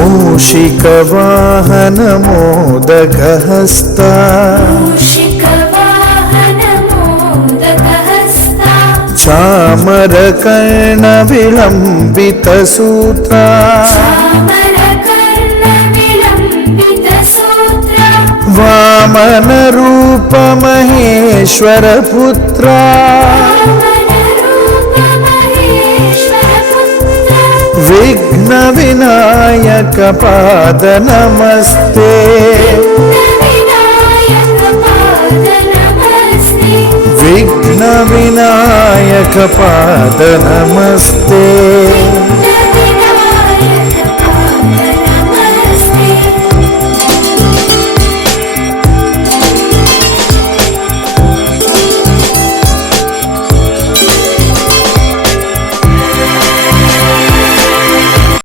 मूषिकवाहन मोदकहस्ता चामरकर्ण विलम्बितसूत्रा वामनरूप महेश्वरपुत्रा विघ्नविनायक पाद नमस्ते विघ्नविनायक पाद नमस्ते।